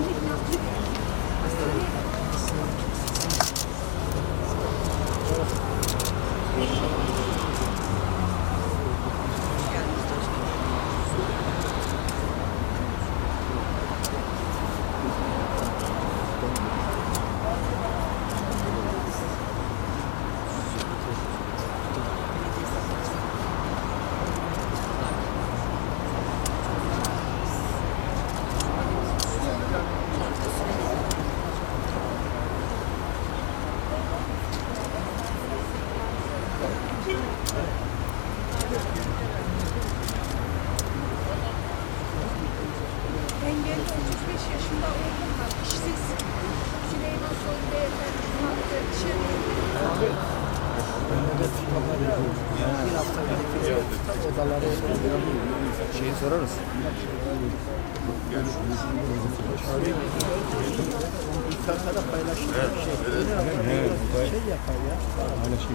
Thank you. Yaşında oğlum var. İşsiz. Süleyman Soylu Beyefendi'nin attığı işe Şeyi sorarız. İnsanlara paylaşım şey. Evet. Şey yapar ya. Sen de işte.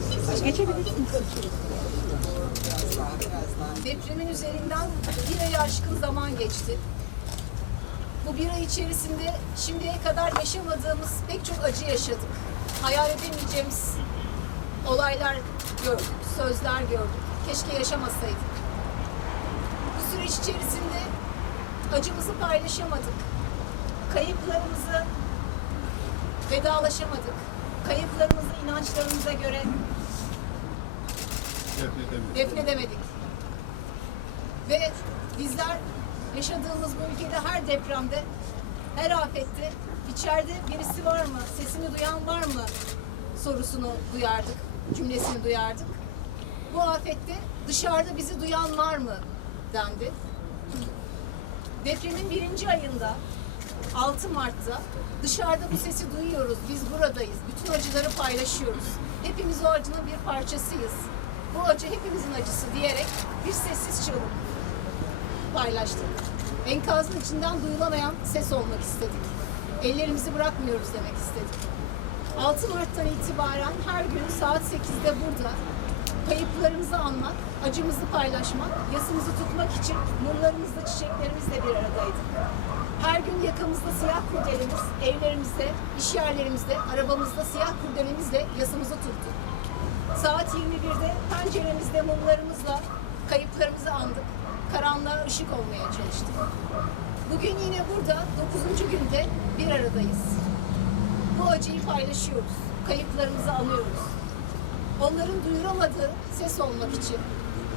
Geçebilirsiniz. Depremin üzerinden bir ayı aşkın zaman geçti. Bu bir ay içerisinde şimdiye kadar yaşamadığımız pek çok acı yaşadık. Hayal edemeyeceğimiz olaylar gördük, sözler gördük. Keşke yaşamasaydık. Bu süreç içerisinde acımızı paylaşamadık. Kayıplarımızı vedalaşamadık. Kayıplarımızı inançlarımıza göre defnedemedik. Ve bizler yaşadığımız bu ülkede her depremde, her afette içeride birisi var mı, sesini duyan var mı sorusunu duyardık, cümlesini duyardık. Bu afette dışarıda bizi duyan var mı dendi. Depremin birinci ayında 6 Mart'ta dışarıda bu sesi duyuyoruz. Biz buradayız. Bütün acıları paylaşıyoruz. Hepimiz o acının bir parçasıyız. Bu acı hepimizin acısı diyerek bir sessiz çığlık paylaştık. Enkazın içinden duyulamayan ses olmak istedik. Ellerimizi bırakmıyoruz demek istedik. 6 Mart'tan itibaren her gün saat 8'de burada kayıplarımızı anmak, acımızı paylaşmak, yasımızı tutmak için mumlarımızla, çiçeklerimizle bir aradaydık. Her gün yakamızda siyah kurdelemiz, evlerimizde, iş yerlerimizde, arabamızda siyah kurdelemizle yasımızı tuttuk. Saat 21'de penceremizde mumlarımızla kayıplarımızı andık. Karanlığa ışık olmaya çalıştık. Bugün yine burada 9. günde bir aradayız. Bu acıyı paylaşıyoruz. Kayıplarımızı anıyoruz. Onların duyuramadığı ses olmak için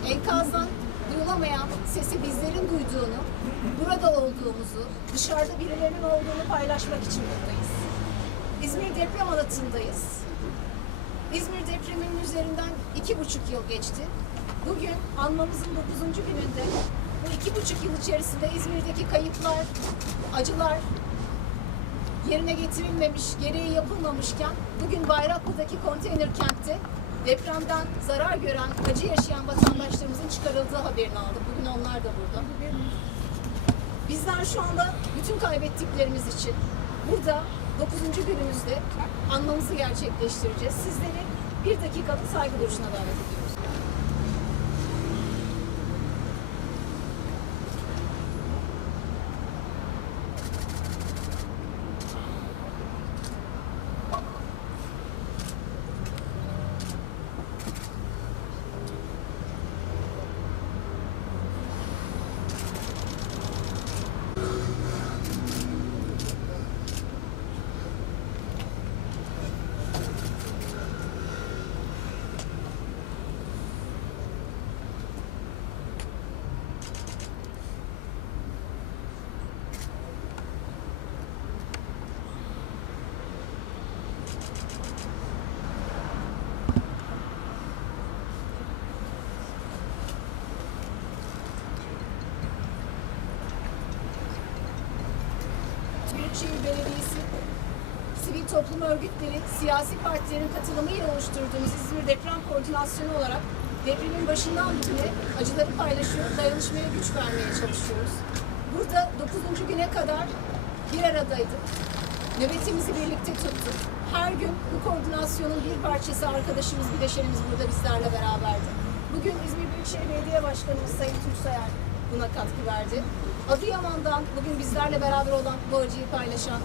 enkazdan duyulamayan sesi bizlerin duyduğunu, burada olduğumuzu, dışarıda birilerinin olduğunu paylaşmak için buradayız. İzmir deprem anıtındayız. İzmir depreminin üzerinden iki buçuk yıl geçti. Bugün anmamızın dokuzuncu gününde bu iki buçuk yıl içerisinde İzmir'deki kayıplar, acılar yerine getirilmemiş, gereği yapılmamışken bugün Bayraklı'daki konteyner kentte depremden zarar gören, acı yaşayan vatandaşlarımızın çıkarıldığı haberini aldık. Bugün onlar da burada. Bizler şu anda bütün kaybettiklerimiz için burada 9. günümüzde anmamızı gerçekleştireceğiz. Sizleri bir dakikalık saygı duruşuna davet ediyoruz. Büyükşehir Belediyesi, sivil toplum örgütleri, siyasi partilerin katılımıyla oluşturduğumuz İzmir Deprem Koordinasyonu olarak depremin başından bugüne acıları paylaşıyor, dayanışmaya güç vermeye çalışıyoruz. Burada 9. güne kadar bir aradaydık. Nöbetimizi birlikte tuttuk. Her gün bu koordinasyonun bir parçası arkadaşımız, bileşenimiz burada bizlerle beraberdi. Bugün İzmir Büyükşehir Belediye Başkanımız Sayın Tunçsayer buna katkı verdi. Adıyaman'dan bugün bizlerle beraber olan bu acıyı paylaşan,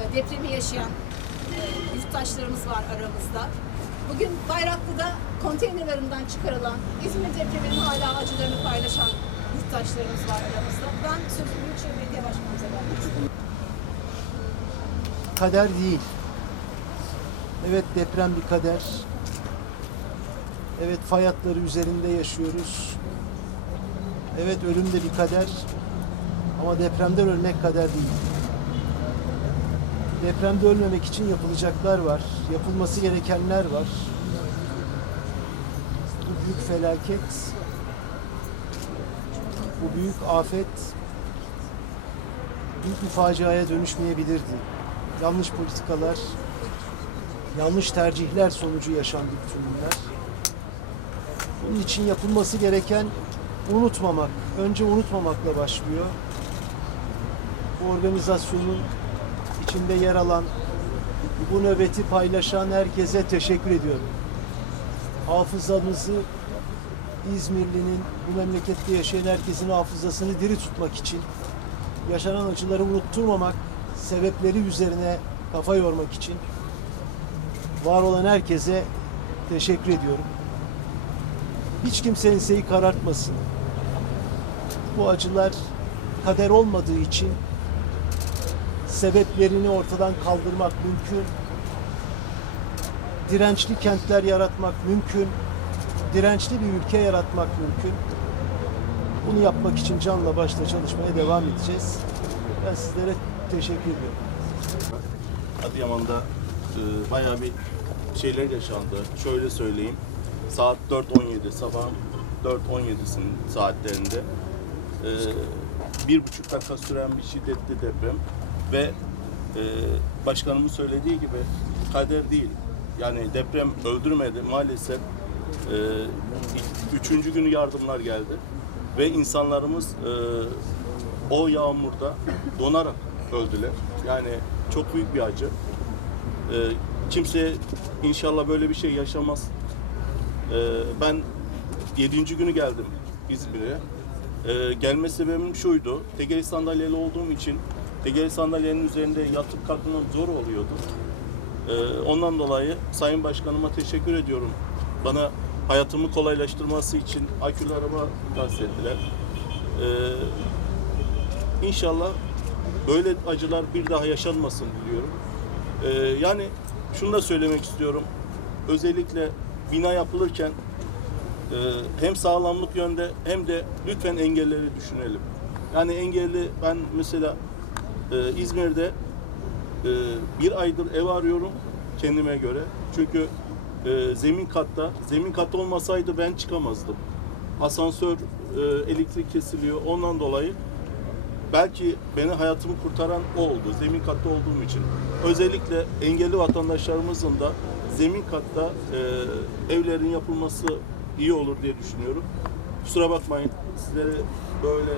e, depremi yaşayan e, yurttaşlarımız var aramızda. Bugün Bayraklı'da konteynerlarından çıkarılan, İzmir depreminin hala acılarını paylaşan yurttaşlarımız var aramızda. Ben sözü Büyükşehir Belediye Başkanımıza Kader değil. Evet deprem bir kader. Evet fay hatları üzerinde yaşıyoruz. Evet ölüm de bir kader. Ama depremden ölmek kader değil. Depremde ölmemek için yapılacaklar var. Yapılması gerekenler var. Bu büyük felaket, bu büyük afet büyük bir faciaya dönüşmeyebilirdi. Yanlış politikalar, yanlış tercihler sonucu yaşandı bütün bunlar. Bunun için yapılması gereken unutmamak. Önce unutmamakla başlıyor. Bu organizasyonun içinde yer alan, bu nöbeti paylaşan herkese teşekkür ediyorum. Hafızamızı İzmirli'nin, bu memlekette yaşayan herkesin hafızasını diri tutmak için yaşanan acıları unutturmamak, sebepleri üzerine kafa yormak için var olan herkese teşekkür ediyorum. Hiç kimse enseyi karartmasın. Bu acılar kader olmadığı için sebeplerini ortadan kaldırmak mümkün. Dirençli kentler yaratmak mümkün. Dirençli bir ülke yaratmak mümkün. Bunu yapmak için canla başla çalışmaya devam edeceğiz. Ben sizlere teşekkür ediyorum. Adıyaman'da e, bayağı bir şeyler yaşandı. Şöyle söyleyeyim. Saat 4.17, sabahın 4.17'sinin saatlerinde e, bir buçuk dakika süren bir şiddetli deprem ve e, başkanımın söylediği gibi kader değil. Yani deprem öldürmedi maalesef. E, üçüncü günü yardımlar geldi ve insanlarımız e, o yağmurda donarak öldüler. Yani çok büyük bir acı. Ee, kimse inşallah böyle bir şey yaşamaz. Ee, ben 7. günü geldim İzmir'e. Ee, gelme sebebim şuydu. Tekeri sandalyeli olduğum için tekeri sandalyenin üzerinde yatıp kalkmam zor oluyordu. Ee, ondan dolayı Sayın Başkanıma teşekkür ediyorum. Bana hayatımı kolaylaştırması için akülü araba tahsis ettiler. Ee, İnşallah böyle acılar bir daha yaşanmasın diliyorum. Ee, yani şunu da söylemek istiyorum. Özellikle bina yapılırken hem sağlamlık yönde hem de lütfen engelleri düşünelim. Yani engelli ben mesela e, İzmir'de e, bir aydır ev arıyorum kendime göre. Çünkü e, zemin katta, zemin katta olmasaydı ben çıkamazdım. Asansör, e, elektrik kesiliyor. Ondan dolayı belki beni hayatımı kurtaran o oldu. Zemin katta olduğum için. Özellikle engelli vatandaşlarımızın da zemin katta e, evlerin yapılması iyi olur diye düşünüyorum. Kusura bakmayın. Sizlere böyle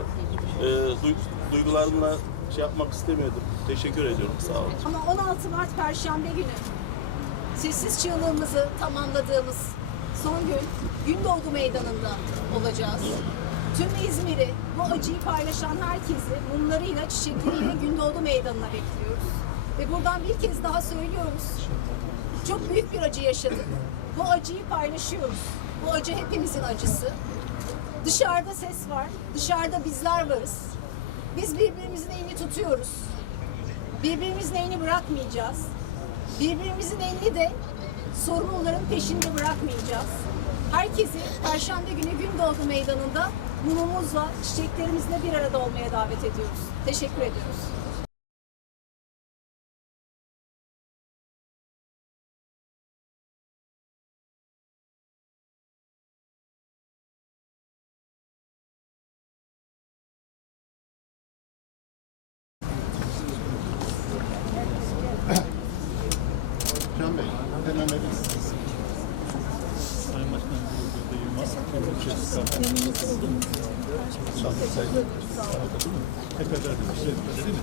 e, duy- duygularımla şey yapmak istemiyordum. Teşekkür ediyorum. Sağ olun. Ama 16 Mart Perşembe günü sessiz çığlığımızı tamamladığımız son gün Gündoğdu Meydanı'nda olacağız. Tüm İzmir'i bu acıyı paylaşan herkesi mumlarıyla, çiçekleriyle Gündoğdu Meydanı'na bekliyoruz. Ve buradan bir kez daha söylüyoruz. Çok büyük bir acı yaşadık. Bu acıyı paylaşıyoruz. Bu acı hepimizin acısı. Dışarıda ses var, dışarıda bizler varız. Biz birbirimizin elini tutuyoruz. Birbirimizin elini bırakmayacağız. Birbirimizin elini de sorumluların peşinde bırakmayacağız. Herkesi Perşembe günü Gündoğdu Meydanı'nda mumumuzla, çiçeklerimizle bir arada olmaya davet ediyoruz. Teşekkür ediyoruz. Hep beraber, işte, öyle değil mi?